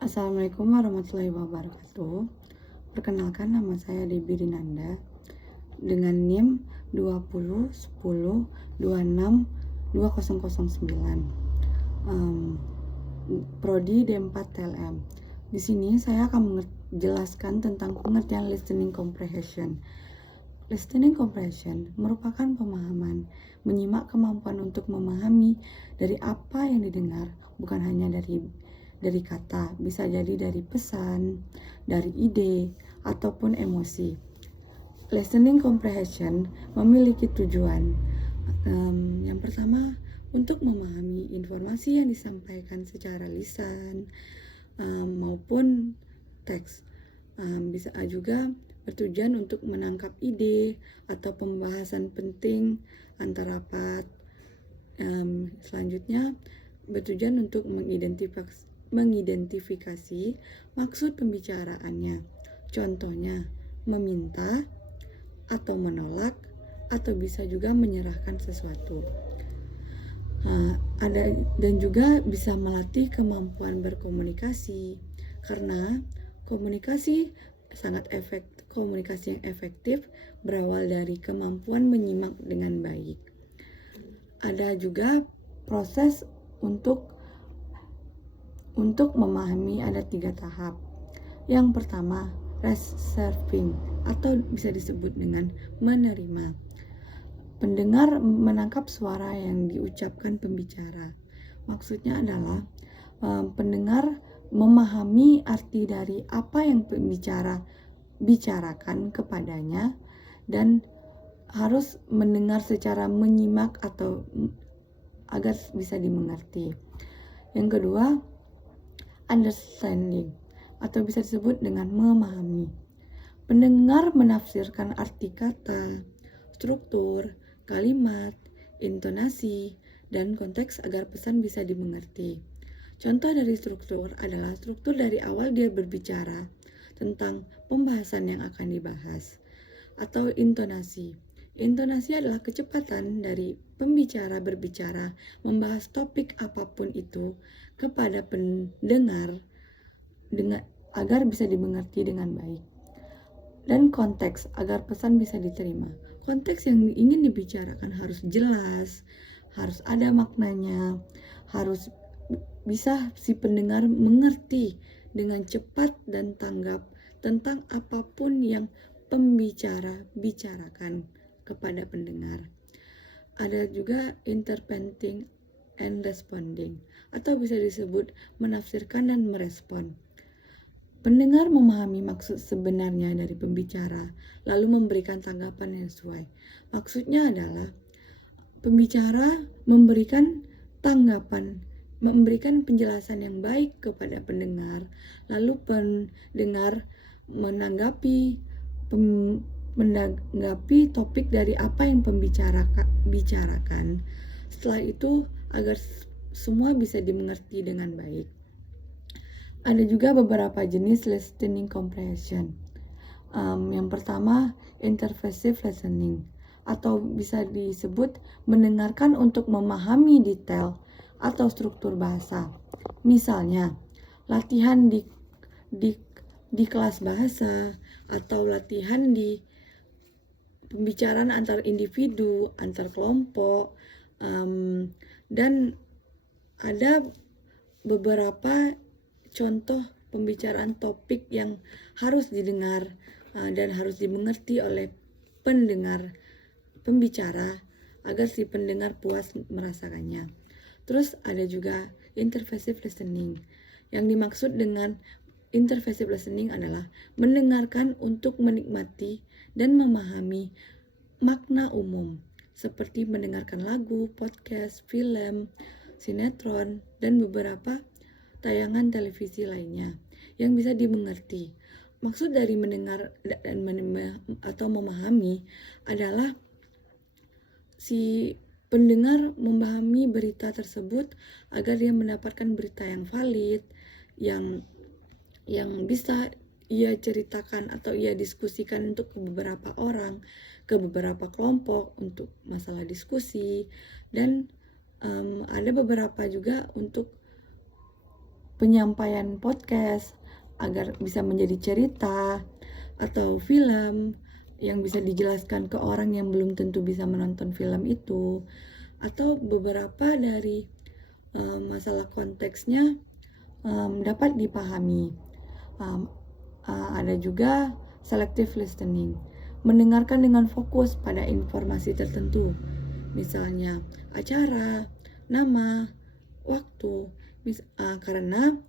Assalamualaikum warahmatullahi wabarakatuh. Perkenalkan, nama saya Debbie Rinanda dengan NIM 20 10 26 2009. Prodi D4 TLM. Di sini saya akan menjelaskan tentang pengertian listening comprehension. Listening comprehension merupakan pemahaman, menyimak kemampuan untuk memahami dari apa yang didengar, bukan hanya dari kata, bisa jadi dari pesan, dari ide, ataupun emosi. Listening comprehension memiliki tujuan. Yang pertama, untuk memahami informasi yang disampaikan secara lisan maupun teks. Bisa juga bertujuan untuk menangkap ide atau pembahasan penting antar rapat. Selanjutnya, bertujuan untuk mengidentifikasi maksud pembicaraannya. Contohnya, meminta atau menolak, atau bisa juga menyerahkan sesuatu. Dan juga bisa melatih kemampuan berkomunikasi, karena komunikasi yang efektif berawal dari kemampuan menyimak dengan baik. Ada juga proses untuk memahami, ada 3 tahap. Yang pertama, receiving, atau bisa disebut dengan menerima. Pendengar menangkap suara yang diucapkan pembicara. Maksudnya adalah pendengar memahami arti dari apa yang pembicara bicarakan kepadanya dan harus mendengar secara menyimak atau agar bisa dimengerti. Yang kedua, understanding, atau bisa disebut dengan memahami. Pendengar menafsirkan arti kata, struktur, kalimat, intonasi, dan konteks agar pesan bisa dimengerti. Contoh dari struktur adalah struktur dari awal dia berbicara tentang pembahasan yang akan dibahas. Atau intonasi. Intonasi adalah kecepatan dari pembicara berbicara membahas topik apapun itu kepada pendengar agar bisa dimengerti dengan baik. Dan konteks, agar pesan bisa diterima. Konteks yang ingin dibicarakan harus jelas, harus ada maknanya, harus bisa si pendengar mengerti dengan cepat dan tanggap tentang apapun yang pembicara bicarakan kepada pendengar. Ada juga interpreting and responding, atau bisa disebut menafsirkan dan merespon. Pendengar memahami maksud sebenarnya dari pembicara, lalu memberikan tanggapan yang sesuai. Maksudnya adalah pembicara memberikan tanggapan, memberikan penjelasan yang baik kepada pendengar, lalu pendengar menanggapi topik dari apa yang pembicara bicarakan. Setelah itu agar semua bisa dimengerti dengan baik. Ada juga beberapa jenis listening comprehension. Yang pertama, interpretive listening, atau bisa disebut mendengarkan untuk memahami detail atau struktur bahasa. Misalnya, latihan di kelas bahasa, atau latihan di pembicaraan antar individu, antar kelompok, dan ada beberapa contoh pembicaraan topik yang harus didengar dan harus dimengerti oleh pembicara agar si pendengar puas merasakannya. Terus ada juga interpretive listening. Yang dimaksud dengan interpretive listening adalah mendengarkan untuk menikmati dan memahami makna umum, seperti mendengarkan lagu, podcast, film, sinetron, dan beberapa tayangan televisi lainnya yang bisa dimengerti. Maksud dari mendengar atau memahami adalah si pendengar memahami berita tersebut agar dia mendapatkan berita yang valid, yang bisa ia ceritakan atau ia diskusikan untuk beberapa orang, ke beberapa kelompok untuk masalah diskusi. Dan ada beberapa juga untuk penyampaian podcast agar bisa menjadi cerita atau film yang bisa dijelaskan ke orang yang belum tentu bisa menonton film itu, atau beberapa dari masalah konteksnya dapat dipahami. Ada juga selective listening, mendengarkan dengan fokus pada informasi tertentu, misalnya acara, nama, waktu, karena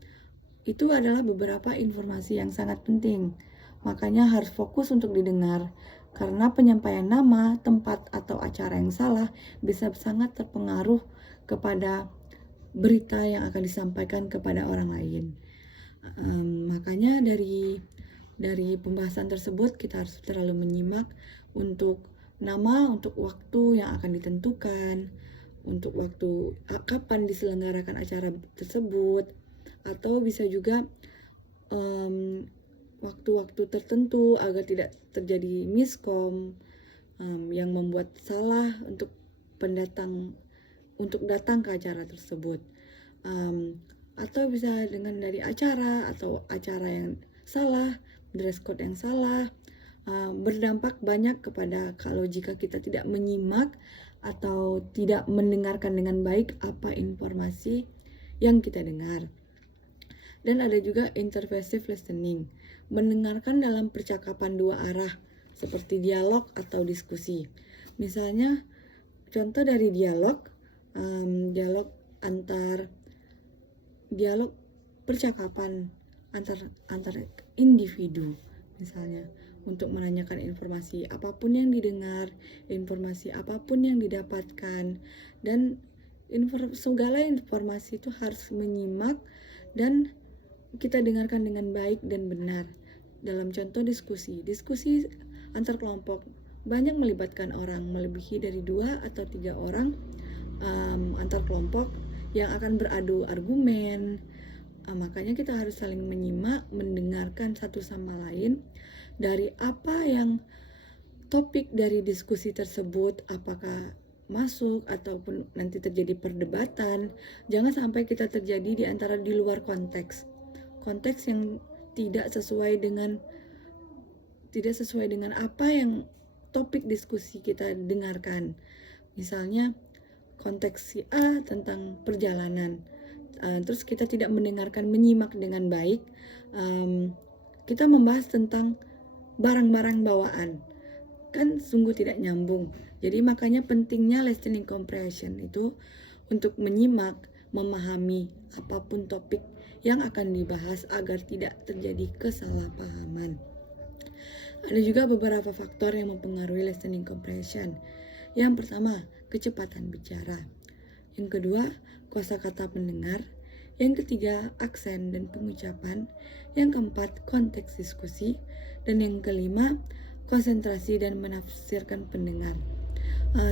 itu adalah beberapa informasi yang sangat penting. Makanya harus fokus untuk didengar, karena penyampaian nama, tempat, atau acara yang salah bisa sangat terpengaruh kepada berita yang akan disampaikan kepada orang lain. Makanya dari pembahasan tersebut kita harus terlalu menyimak untuk nama, untuk waktu yang akan ditentukan, untuk waktu kapan diselenggarakan acara tersebut, atau bisa juga waktu-waktu tertentu agar tidak terjadi miskom yang membuat salah untuk datang ke acara tersebut, atau bisa dengan dari acara atau acara yang salah, dress code yang salah, berdampak banyak kepada kalau jika kita tidak menyimak atau tidak mendengarkan dengan baik apa informasi yang kita dengar. Dan ada juga interversive listening, mendengarkan dalam percakapan dua arah seperti dialog atau diskusi. Misalnya contoh dari dialog percakapan antar individu, misalnya untuk menanyakan informasi apapun yang didengar, informasi apapun yang didapatkan, dan segala informasi itu harus menyimak dan kita dengarkan dengan baik dan benar. Dalam contoh diskusi antar kelompok banyak melibatkan orang, melebihi dari 2 atau 3 orang antar kelompok yang akan beradu argumen. Makanya kita harus saling menyimak, mendengarkan satu sama lain dari apa yang topik dari diskusi tersebut, apakah masuk ataupun nanti terjadi perdebatan. Jangan sampai kita terjadi di luar konteks yang tidak sesuai dengan apa yang topik diskusi kita dengarkan. Misalnya konteks si A tentang perjalanan, terus kita tidak menyimak dengan baik, kita membahas tentang barang-barang bawaan, kan sungguh tidak nyambung. Jadi makanya pentingnya listening comprehension itu untuk menyimak, memahami apapun topik yang akan dibahas agar tidak terjadi kesalahpahaman. Ada juga beberapa faktor yang mempengaruhi listening comprehension. Yang pertama, kecepatan bicara. Yang kedua, kosakata pendengar. Yang ketiga, aksen dan pengucapan. Yang keempat, konteks diskusi. Dan yang kelima, konsentrasi dan menafsirkan pendengar.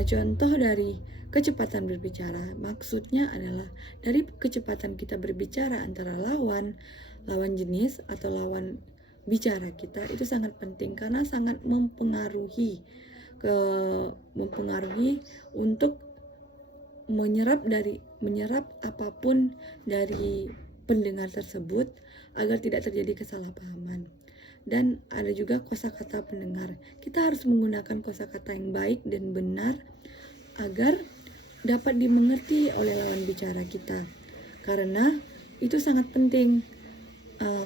Contoh dari kecepatan berbicara, maksudnya adalah dari kecepatan kita berbicara antara lawan jenis atau lawan bicara kita, itu sangat penting karena sangat mempengaruhi untuk menyerap apapun dari pendengar tersebut agar tidak terjadi kesalahpahaman. Dan ada juga kosakata pendengar. Kita harus menggunakan kosakata yang baik dan benar agar dapat dimengerti oleh lawan bicara kita. Karena itu sangat penting.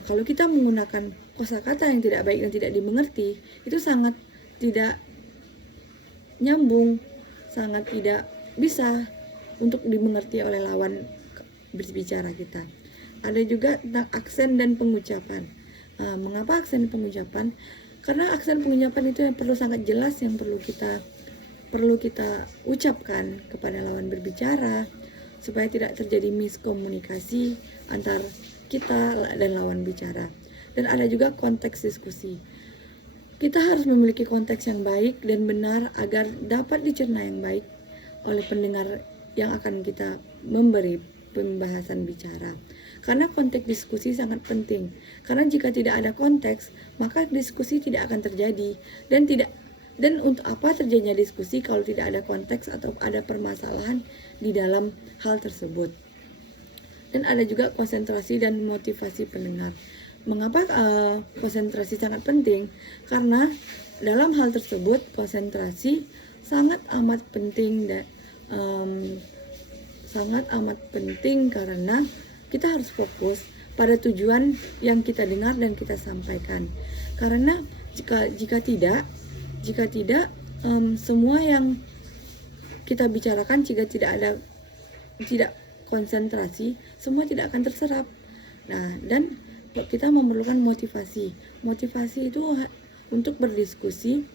Kalau kita menggunakan kosakata yang tidak baik dan tidak dimengerti, itu sangat tidak nyambung, sangat tidak bisa untuk dimengerti oleh lawan berbicara kita. Ada juga tentang aksen dan pengucapan. Mengapa aksen pengucapan? Karena aksen pengucapan itu yang perlu sangat jelas, yang perlu kita ucapkan kepada lawan berbicara supaya tidak terjadi miskomunikasi antar kita dan lawan bicara. Dan ada juga konteks diskusi. Kita harus memiliki konteks yang baik dan benar agar dapat dicerna yang baik oleh pendengar yang akan kita memberi pembahasan bicara. Karena konteks diskusi sangat penting. Karena jika tidak ada konteks, maka diskusi tidak akan terjadi. Dan untuk apa terjadinya diskusi kalau tidak ada konteks atau ada permasalahan di dalam hal tersebut. Dan ada juga konsentrasi dan motivasi pendengar. Mengapa konsentrasi sangat penting? Karena dalam hal tersebut konsentrasi sangat amat penting dan sangat amat penting karena kita harus fokus pada tujuan yang kita dengar dan kita sampaikan. Karena jika tidak semua yang kita bicarakan, jika tidak konsentrasi, semua tidak akan terserap. Nah, dan kita memerlukan motivasi. Motivasi itu untuk berdiskusi,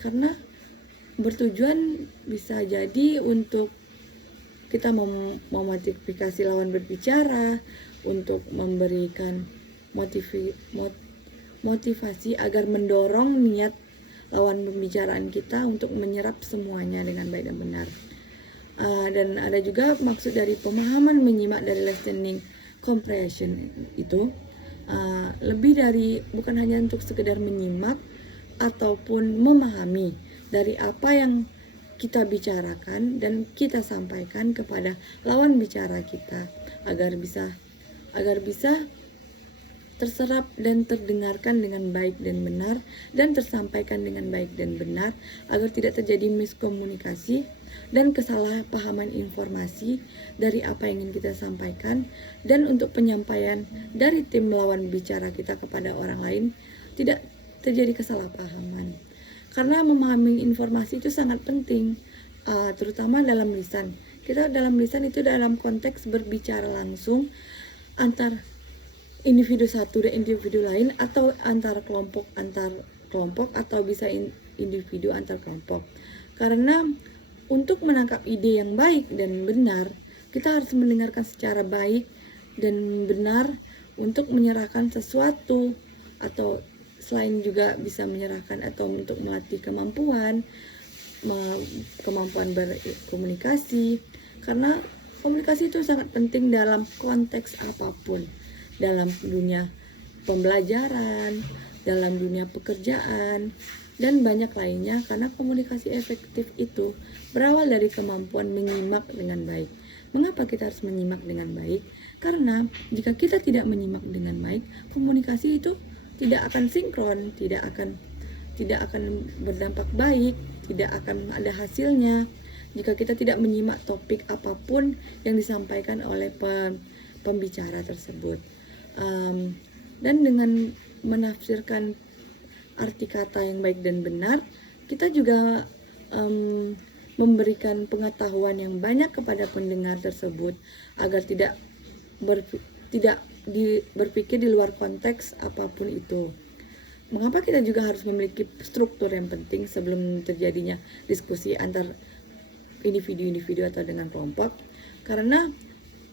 karena bertujuan bisa jadi untuk kita memotivasi lawan berbicara, untuk memberikan motivasi agar mendorong niat lawan pembicaraan kita untuk menyerap semuanya dengan baik dan benar. Dan ada juga maksud dari pemahaman menyimak dari listening comprehension itu lebih dari bukan hanya untuk sekedar menyimak ataupun memahami dari apa yang kita bicarakan dan kita sampaikan kepada lawan bicara kita agar bisa terserap dan terdengarkan dengan baik dan benar dan tersampaikan dengan baik dan benar agar tidak terjadi miskomunikasi dan kesalahpahaman informasi dari apa yang ingin kita sampaikan, dan untuk penyampaian dari tim lawan bicara kita kepada orang lain tidak terjadi kesalahpahaman. Karena memahami informasi itu sangat penting, terutama dalam lisan. Kita dalam lisan itu dalam konteks berbicara langsung antar individu satu dan individu lain, atau antar kelompok atau bisa individu antar kelompok. Karena untuk menangkap ide yang baik dan benar, kita harus mendengarkan secara baik dan benar untuk menyerahkan sesuatu, atau selain juga bisa menyerahkan atau untuk melatih kemampuan berkomunikasi. Karena komunikasi itu sangat penting dalam konteks apapun, dalam dunia pembelajaran, dalam dunia pekerjaan, dan banyak lainnya. Karena komunikasi efektif itu berawal dari kemampuan menyimak dengan baik. Mengapa kita harus menyimak dengan baik? Karena jika kita tidak menyimak dengan baik, komunikasi itu tidak akan sinkron, tidak akan berdampak baik, tidak akan ada hasilnya jika kita tidak menyimak topik apapun yang disampaikan oleh pembicara tersebut. Dan dengan menafsirkan arti kata yang baik dan benar, kita juga memberikan pengetahuan yang banyak kepada pendengar tersebut agar tidak berpikir di luar konteks apapun itu. Mengapa kita juga harus memiliki struktur yang penting sebelum terjadinya diskusi antar individu atau dengan kelompok? Karena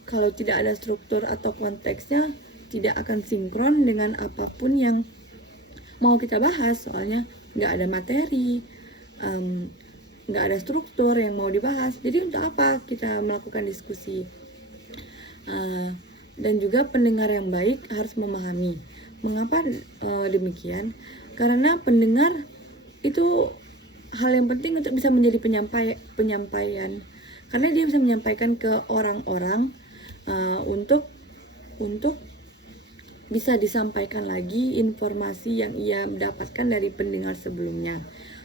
kalau tidak ada struktur atau konteksnya, tidak akan sinkron dengan apapun yang mau kita bahas. Soalnya nggak ada materi, nggak ada struktur yang mau dibahas. Jadi untuk apa kita melakukan diskusi? Dan juga pendengar yang baik harus memahami. Mengapa demikian? Karena pendengar itu hal yang penting untuk bisa menjadi penyampaian. Karena dia bisa menyampaikan ke orang-orang untuk bisa disampaikan lagi informasi yang ia mendapatkan dari pendengar sebelumnya.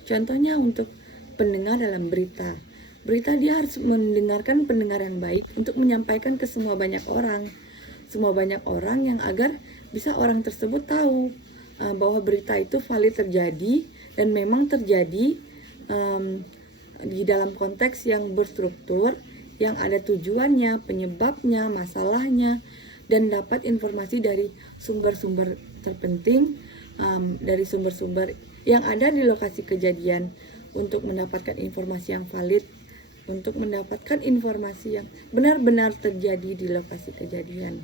Contohnya untuk pendengar dalam berita. Berita dia harus mendengarkan pendengar yang baik untuk menyampaikan ke semua banyak orang yang agar bisa orang tersebut tahu bahwa berita itu valid terjadi dan memang terjadi di dalam konteks yang berstruktur, yang ada tujuannya, penyebabnya, masalahnya, dan dapat informasi dari sumber-sumber terpenting, dari sumber-sumber yang ada di lokasi kejadian untuk mendapatkan informasi yang valid, untuk mendapatkan informasi yang benar-benar terjadi di lokasi kejadian.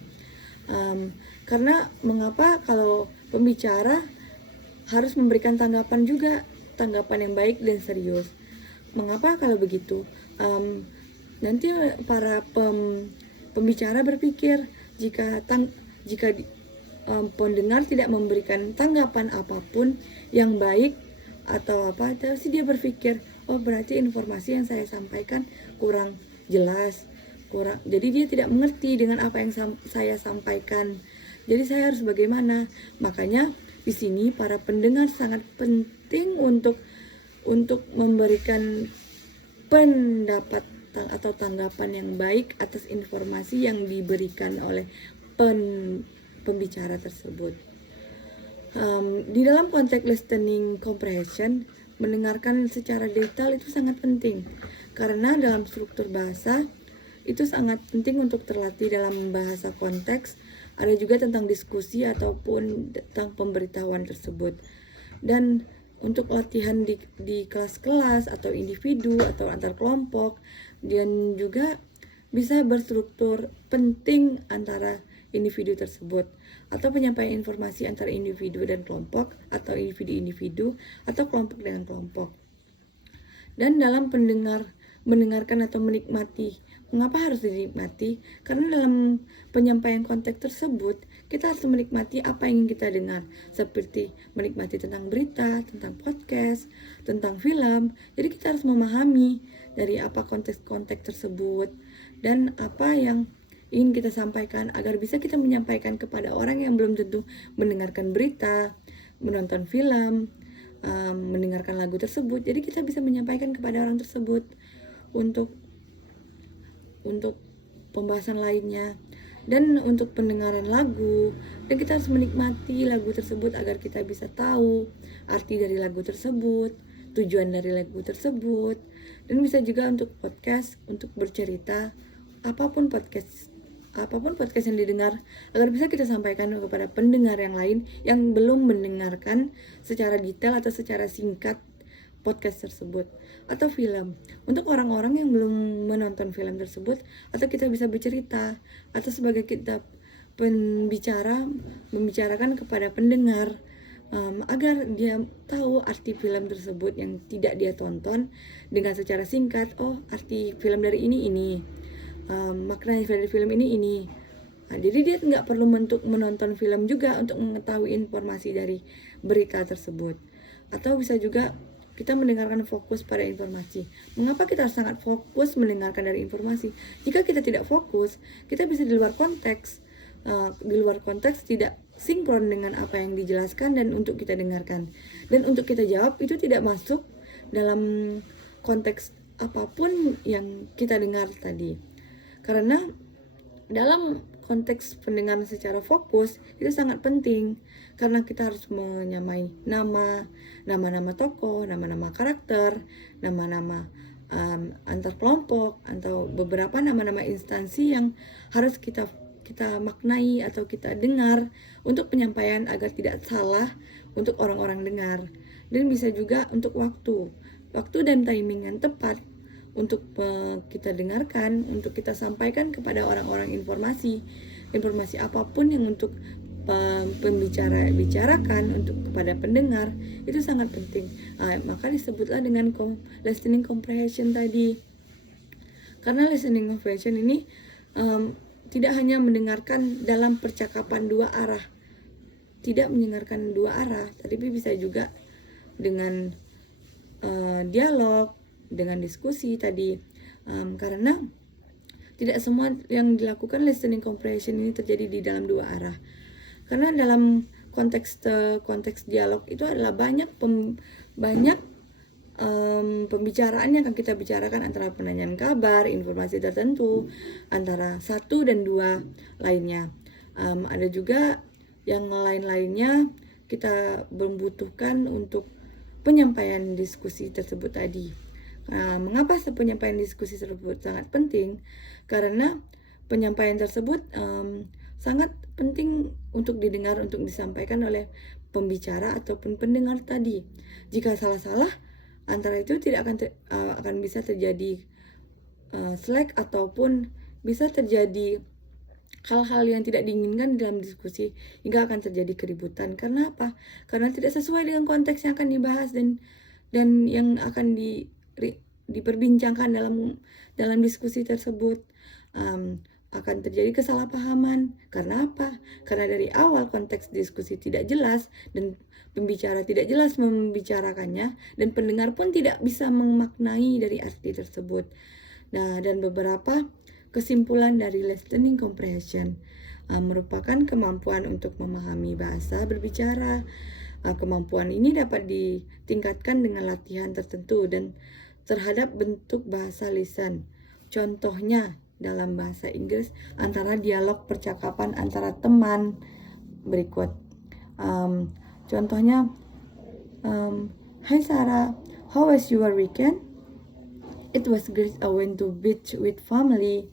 Karena mengapa kalau pembicara harus memberikan tanggapan juga, tanggapan yang baik dan serius. Mengapa kalau begitu? Nanti para pembicara berpikir jika pendengar tidak memberikan tanggapan apapun yang baik atau apa, terus dia berpikir, oh berarti informasi yang saya sampaikan kurang jelas, Jadi dia tidak mengerti dengan apa yang saya sampaikan. Jadi saya harus bagaimana? Makanya di sini para pendengar sangat penting untuk memberikan pendapat atau tanggapan yang baik atas informasi yang diberikan oleh pembicara tersebut. Di dalam konteks listening comprehension, mendengarkan secara detail itu sangat penting karena dalam struktur bahasa itu sangat penting untuk terlatih dalam bahasa konteks. Ada juga tentang diskusi ataupun tentang pemberitahuan tersebut. Dan untuk latihan di kelas-kelas atau individu atau antar kelompok, dan juga bisa berstruktur penting antara individu tersebut atau penyampaian informasi antara individu dan kelompok atau individu-individu atau kelompok dengan kelompok. Dan dalam mendengarkan atau menikmati, mengapa harus dinikmati? Karena dalam penyampaian konteks tersebut kita harus menikmati apa yang ingin kita dengar, seperti menikmati tentang berita, tentang podcast, tentang film. Jadi kita harus memahami dari apa konteks-konteks tersebut dan apa yang ingin kita sampaikan agar bisa kita menyampaikan kepada orang yang belum tentu mendengarkan berita, menonton film, mendengarkan lagu tersebut. Jadi kita bisa menyampaikan kepada orang tersebut untuk pembahasan lainnya dan untuk pendengaran lagu. Dan kita harus menikmati lagu tersebut agar kita bisa tahu arti dari lagu tersebut, tujuan dari lagu tersebut. Dan bisa juga untuk podcast, untuk bercerita, apapun podcast yang didengar, agar bisa kita sampaikan kepada pendengar yang lain yang belum mendengarkan secara detail atau secara singkat podcast tersebut. Atau film, untuk orang-orang yang belum menonton film tersebut, atau kita bisa bercerita, atau sebagai kita membicarakan kepada pendengar agar dia tahu arti film tersebut yang tidak dia tonton dengan secara singkat. Oh, arti film dari ini makna dari film ini. Nah, jadi dia nggak perlu menonton film juga untuk mengetahui informasi dari berita tersebut. Atau bisa juga kita mendengarkan fokus pada informasi. Mengapa kita harus sangat fokus mendengarkan dari informasi? Jika kita tidak fokus, kita bisa di luar konteks. Di luar konteks tidak sinkron dengan apa yang dijelaskan dan untuk kita dengarkan. Dan untuk kita jawab itu tidak masuk dalam konteks apapun yang kita dengar tadi. Karena dalam konteks pendengaran secara fokus itu sangat penting karena kita harus menyamai nama-nama tokoh, nama-nama karakter, nama-nama antar kelompok atau beberapa nama-nama instansi yang harus kita maknai atau kita dengar untuk penyampaian agar tidak salah untuk orang-orang dengar. Dan bisa juga untuk waktu dan timing yang tepat untuk kita dengarkan, untuk kita sampaikan kepada orang-orang informasi apapun yang untuk pembicara bicarakan untuk kepada pendengar itu sangat penting. Maka disebutlah dengan listening comprehension tadi. Karena listening comprehension ini tidak hanya mendengarkan dalam percakapan dua arah, tapi bisa juga dengan dialog, dengan diskusi tadi, karena tidak semua yang dilakukan listening comprehension ini terjadi di dalam dua arah. Karena dalam konteks dialog itu adalah banyak pembicaraan yang akan kita bicarakan antara penanyaan kabar, informasi tertentu, antara satu dan dua lainnya. Ada juga yang lain-lainnya kita membutuhkan untuk penyampaian diskusi tersebut tadi. Mengapa penyampaian diskusi tersebut sangat penting? Karena penyampaian tersebut sangat penting untuk didengar, untuk disampaikan oleh pembicara ataupun pendengar tadi. Jika salah-salah, antara itu tidak akan bisa terjadi slack ataupun bisa terjadi hal-hal yang tidak diinginkan dalam diskusi hingga akan terjadi keributan. Karena apa? Karena tidak sesuai dengan konteks yang akan dibahas dan yang akan diperbincangkan dalam diskusi tersebut. Akan terjadi kesalahpahaman. Karena apa? Karena dari awal konteks diskusi tidak jelas dan pembicara tidak jelas membicarakannya dan pendengar pun tidak bisa memaknai dari arti tersebut. Nah, dan beberapa Kesimpulan dari listening comprehension merupakan kemampuan untuk memahami bahasa berbicara. Kemampuan ini dapat ditingkatkan dengan latihan tertentu dan terhadap bentuk bahasa lisan. Contohnya dalam bahasa Inggris antara dialog percakapan antara teman berikut. Contohnya, Hi Sarah, how was your weekend? It was great. I went to beach with family.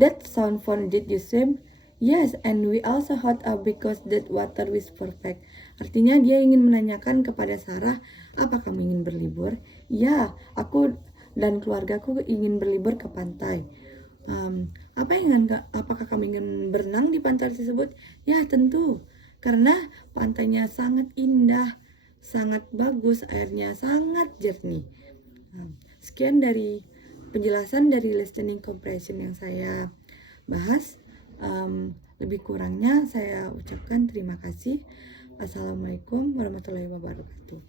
That sound fun. Did you swim? Yes, and we also hot up because that water was perfect. Artinya dia ingin menanyakan kepada Sarah, apa kamu ingin berlibur? Ya, aku dan keluargaku ingin berlibur ke pantai. Apakah kamu ingin berenang di pantai tersebut? Ya, tentu. Karena pantainya sangat indah, sangat bagus, airnya sangat jernih. Sekian dari penjelasan dari listening comprehension yang saya bahas. Lebih kurangnya saya ucapkan terima kasih. Assalamualaikum warahmatullahi wabarakatuh.